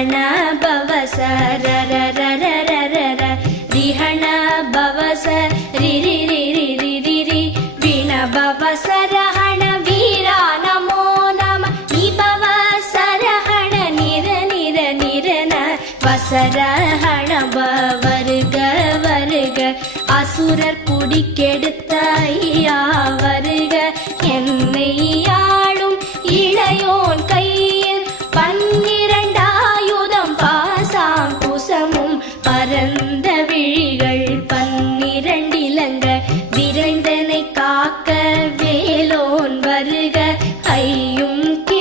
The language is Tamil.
ரிஹண பவச ரரரரரரர ரிஹண பவச ரிரிரிரிரிரிரி விண பவச ரஹண வீரா நமோ நம நிபவச ரஹண நிர நிர நிரன வசரஹண வருக வருக அசுரர் குடிக்க